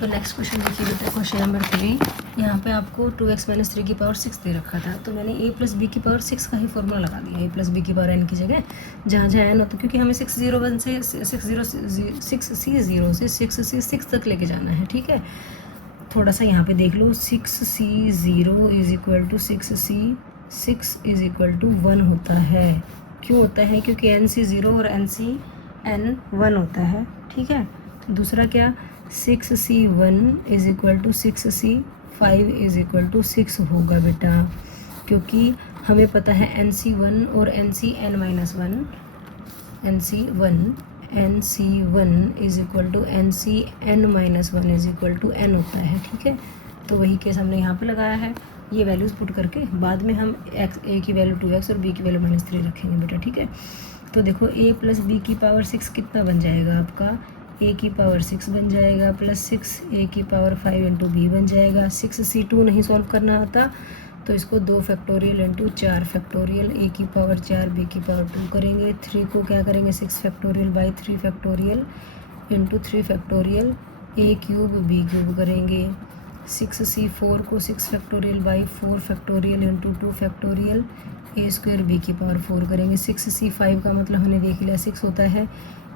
तो नेक्स्ट क्वेश्चन देखिए बेटा, क्वेश्चन नंबर 3। यहाँ पे आपको 2x - 3 की पावर 6 दे रखा था, तो मैंने a + b की पावर 6 का ही फॉर्मूला लगा दिया, a + b की पावर n की जगह, जहाँ जहाँ n होता, क्योंकि हमें 601 से 6c0 से 6c6 तक लेके जाना है, ठीक है। थोड़ा सा यहाँ पे देख लो, 6c0 = 6c6 = 1 होता है, क्यों होता है, क्योंकि nc0 और n 1 होता है, ठीक है। दूसरा क्या, 6c1 = 6c5 = 6 होगा बेटा, क्योंकि हमें पता है nc1 और ncn - 1 nc1 = ncn - 1 होता है, ठीक है। तो वही केस हमने यहाँ पे लगाया है, ये वैल्यूज़ पुट करके बाद में हम a की वैल्यू 2x और b की वैल्यू -3 रखेंगे बेटा, ठीक है। तो देखो a + b की पावर 6 कितना बन जाएगा आपका, a की पावर 6 बन जाएगा प्लस 6 a की पावर 5 इंटू b बन जाएगा। 6c2 नहीं सॉल्व करना आता तो इसको 2 फैक्टोरियल इंटू 4 फैक्टोरियल, a की पावर 4 b की पावर 2 करेंगे। 3 को क्या करेंगे 6 factorial by 3 factorial into 3 factorial A cube B cube करेंगे, 6c4 को 6 factorial by 4 factorial into 2 factorial A square B की पावर 4 करेंगे। 6c5 का मतलब हमने देख लिया 6 होता है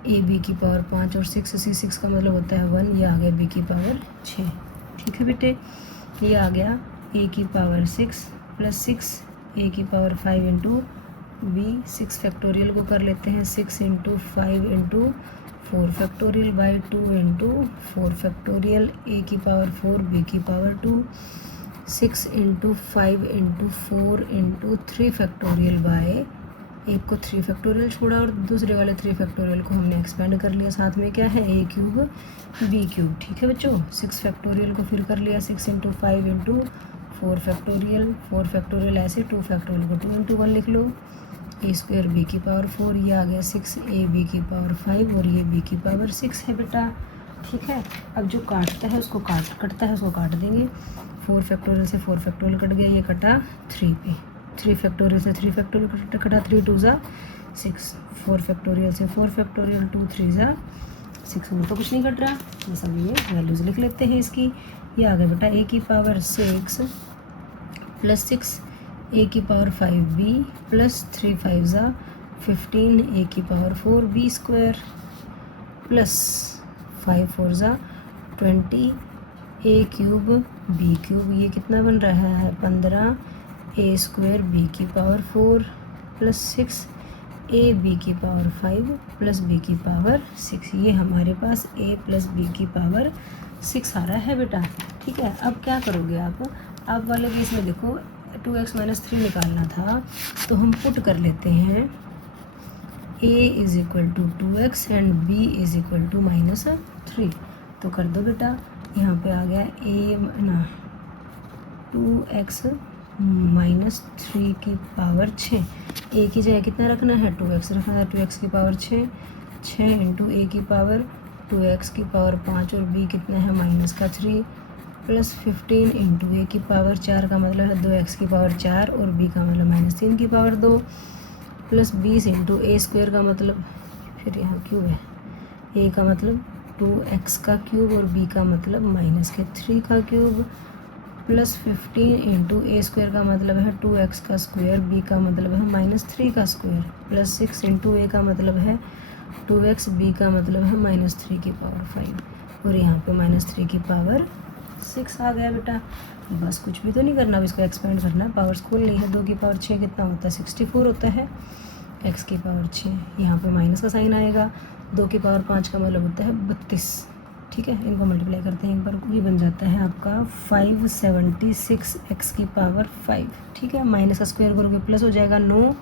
ए बी की पावर 5 और 6c6 का मतलब होता है 1, ये आ गया बी की पावर 6। ठीक है बेटे, ये आ गया ए की पावर 6 प्लस 6 ए की पावर 5 इंटू बी। 6 फैक्टोरियल को कर लेते हैं 6 into 5 into 4 factorial by 2 into 4 factorial a की पावर 4 बी की power 2। 6 into 5 into 4 into 3 factorial by, एक को 3 फैक्टोरियल छोड़ा और दूसरे वाले 3 फैक्टोरियल को हमने एक्सपेंड कर लिया। साथ में क्या है ए क्यूब बी क्यूब। ठीक है बच्चों, 6 फैक्टोरियल को फिर कर लिया 6 इंटू 5 इंटू 4 फैक्टोरियल, 4 फैक्टोरियल ऐसे 2 फैक्टोरियल को 2 इंटू 1 लिख लो। ए स्क्वायर बी की पावर 4, ये आ गया 6 ए बी की पावर 5 और ये बी की पावर 6 है बेटा। ठीक है, अब जो काटता है उसको कटता है उसको काट देंगे। 4 फैक्टोरियल से 4 फैक्टोरियल कट गया, ये कटा 3 पे। 3 फैक्टोरियल से 3 फैक्टोरियल कटा, 3 2 ज़ा 6। 4 फैक्टोरियल से 4 फैक्टोरियल 2 3 ज़ा 6, और तो कुछ नहीं कट रहा, ये सब ये वैल्यूज़ लिख लेते हैं इसकी। ये आ गया बेटा ए की पावर 6 प्लस 6 ए की पावर 5 बी प्लस 3 5 ज़ा 15 ए की पावर 4 बी स्क्वायर प्लस 5 4 ज़ा 20 ए क्यूब बी क्यूब। ये कितना बन रहा है 15 ए स्क्वायर बी की पावर 4 प्लस 6 ए बी की पावर 5 प्लस बी की पावर 6। ये हमारे पास ए प्लस बी की पावर 6 आ रहा है बेटा। ठीक है, अब क्या करोगे आप वाले केस में देखो 2x माइनस 3 निकालना था, तो हम पुट कर लेते हैं a is equal to 2x and b is equal to minus 3। तो कर दो बेटा, यहाँ पे आ गया a ना 2x माइनस 3 की पावर 6। a की जगह कितना रखना है 2x रखना है, 2x की पावर 6 इंटू a की पावर 2x की पावर 5 और b कितना है माइनस का 3 प्लस 15 इंटू ए की पावर 4 का मतलब है 2x की पावर 4 और b का मतलब माइनस 3 की पावर 2 प्लस 20 इंटू ए स्क्वायर का मतलब फिर यहाँ क्यूब है, a का मतलब 2x का क्यूब और b का मतलब माइनस के 3 का क्यूब प्लस 15 इंटू ए स्क्वायर का मतलब है 2x का स्क्वायर, b का मतलब है माइनस 3 का स्क्वायर प्लस 6 इंटू ए का मतलब है 2x, b का मतलब है माइनस 3 की पावर 5 और यहाँ पे माइनस 3 की पावर 6 आ गया बेटा। बस कुछ भी तो नहीं करना, अब इसको एक्सपेंड करना है, पावर्स खोलनी है। 2 की पावर 6 कितना होता है 64 होता है, x की पावर 6 यहाँ पे माइनस का साइन आएगा, 2 की पावर 5 का मतलब होता है 32। ठीक है, इनको मल्टीप्लाई करते हैं एक बार, ये बन जाता है आपका 576 x की पावर 5। ठीक है, माइनस का स्क्वायर करोगे प्लस हो जाएगा 9,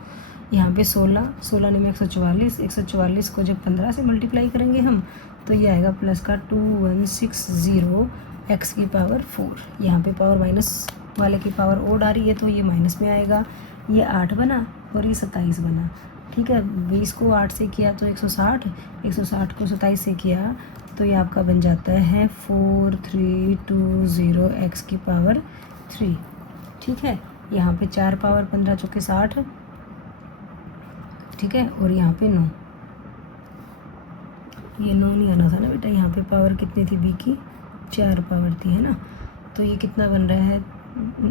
यहाँ पे 16 में 144 को जब 15 से मल्टीप्लाई करेंगे हम तो ये आएगा प्लस का 2160 x की पावर 4। यहाँ पे पावर माइनस वाले की पावर ओड आ रही है तो ये माइनस में आएगा, ये 8 बना और ये 27 बना। ठीक है, 20 को 8 से किया तो 160, 160 को 27 से किया तो ये आपका बन जाता है 4320 x की पावर 3। ठीक है, यहाँ पे 4 पावर 15 चौके 60। ठीक है, और यहाँ पे 9, ये 9 नहीं आना था ना बेटा, यहाँ पे पावर कितनी थी b की 4 पावर थी, है ना। तो ये कितना बन रहा है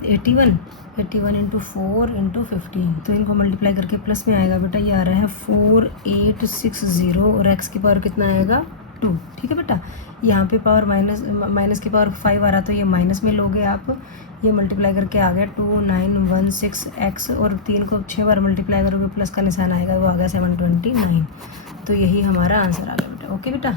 81 इंटू 4 इंटू 15, तो इनको मल्टीप्लाई करके प्लस में आएगा बेटा, ये आ रहा है 4860 और x की पावर कितना आएगा 2। ठीक है बेटा, यहाँ पे पावर माइनस की पावर 5 आ रहा तो ये माइनस में लोगे आप, ये मल्टीप्लाई करके आ गया 2916x और 3 को 6 बार मल्टीप्लाई करोगे प्लस का निशान आएगा, वो आ गया 729। तो यही हमारा आंसर आ गया बेटा। ओके बेटा।